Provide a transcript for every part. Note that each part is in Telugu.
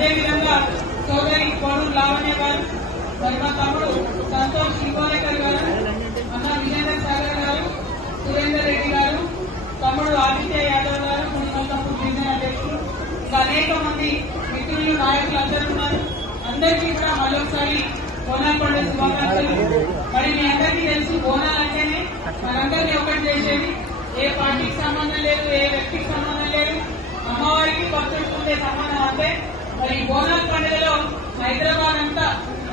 అదేవిధంగా సోదరి కోడూరు లావణ్య గారు, మరి మా తమ్ముడు సంతోష్ శ్రీకోలేకర్ గారు, అన్న విజేంద్ర సాగర్ గారు, సురేందర్ రెడ్డి గారు, తమ్ముడు ఆదిత్య యాదవ్ గారు, మున్సిపల్ డివిజన్ అధ్యక్షులు, ఇంకా అనేక మంది మిత్రులు నాయకులు అందరూ ఉన్నారు. అందరికీ కూడా మరొకసారి బోనాల పండుగ శుభాకాంక్షలు. మరి మీ అందరికీ తెలుసు, బోనాలు అంటేనే మనందరినీ ఒకటి చేసేది. ఏ పార్టీకి సంబంధం లేదు, ఏ వ్యక్తికి సంబంధం లేదు, అమ్మవారికి భక్తుడికి ఉండే సంబంధం అంతే. మరి బోనాల పండుగలో హైదరాబాద్ అంతా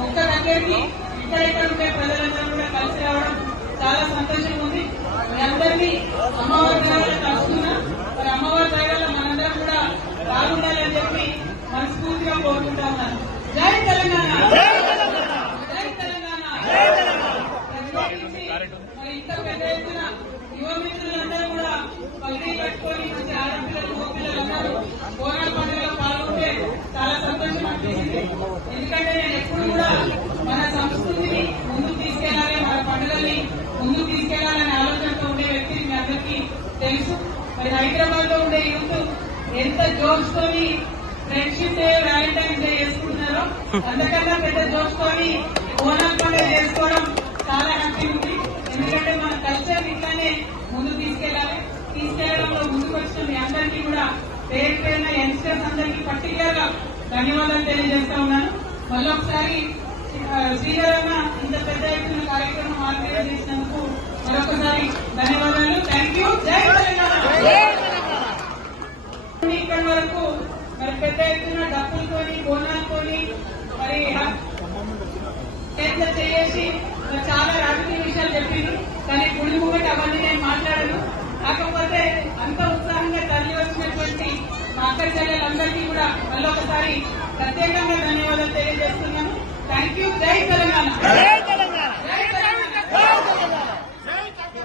ఒక్క దగ్గరికి ఇక్కడెక్కడ ఉండే ప్రజలందరూ కూడా కలిసి రావడం చాలా సంతోషంగా ఉంది. మీ అందరినీ అమ్మవారి దయలో కలుస్తున్నా. మరి అమ్మవారి దయలో మనందరం కూడా బాగుండాలని చెప్పి మనస్ఫూర్తిగా కోరుకుంటా ఉన్నాను. జై తెలంగాణ, జై తెలంగాణ. మరి ఇంత పెద్ద ఎత్తున యువ మిత్రులందరూ కూడా పల్లి కట్టుకొని మంచి ఆడపిల్లలు గోపిల్లలందరూ బోనాల పండుగలో పాల్గొంటే చాలా సంతోషం అనిపించింది. ఎందుకంటే నేను ఎప్పుడు కూడా మన సంస్కృతిని ముందుకు తీసుకెళ్లాలి, మన పండుగల్ని ముందుకు తీసుకెళ్లాలనే ఆలోచనతో ఉండే వ్యక్తి మీ అందరికీ తెలుసు. మరి హైదరాబాద్ లో ఉండే యూత్ ఎంత జోష్ తోని ఫ్రెండ్షిప్ డే, వ్యాలంటైన్స్ డే చేసుకుంటున్నారో అంతకన్నా పెద్ద జోష్ తోని బోనాల పండుగ చేసుకోవడం చాలా హ్యాపీ ఉంది. ఎందుకంటే మన కల్చర్ ఇట్లానే ముందుకు తీసుకెళ్లడంలో ముందుకు వచ్చిన మీ అందరికీ కూడా పేరు పేరున యంగ్స్టర్స్ అందరికీ పర్టికులర్ గా ధన్యవాదాలు తెలియజేస్తా ఉన్నాను. మళ్ళొకసారి శ్రీధరన్న ఇంత పెద్ద ఎత్తున కార్యక్రమం ఆర్గనైజ్ చేసినందుకు మరొకసారి ధన్యవాదాలు. Thank you. జై తెలంగాణ. ఇక్కడి వరకు మరి పెద్ద ఎత్తున డబ్బులతోని బోనాలతోని మరి చేసి చాలా రాజకీయ విషయాలు చెప్పింది. కానీ గుడి మూమెంట్ అవన్నీ నేను మాట్లాడను. కాకపోతే అంత ఉత్సాహంగా తరలి వచ్చినటువంటి మా అక్క చెల్లెలందరికీ కూడా మళ్ళొకసారి ప్రత్యేకంగా ధన్యవాదాలు తెలియజేస్తున్నాను. Thank you. జై తెలంగాణ.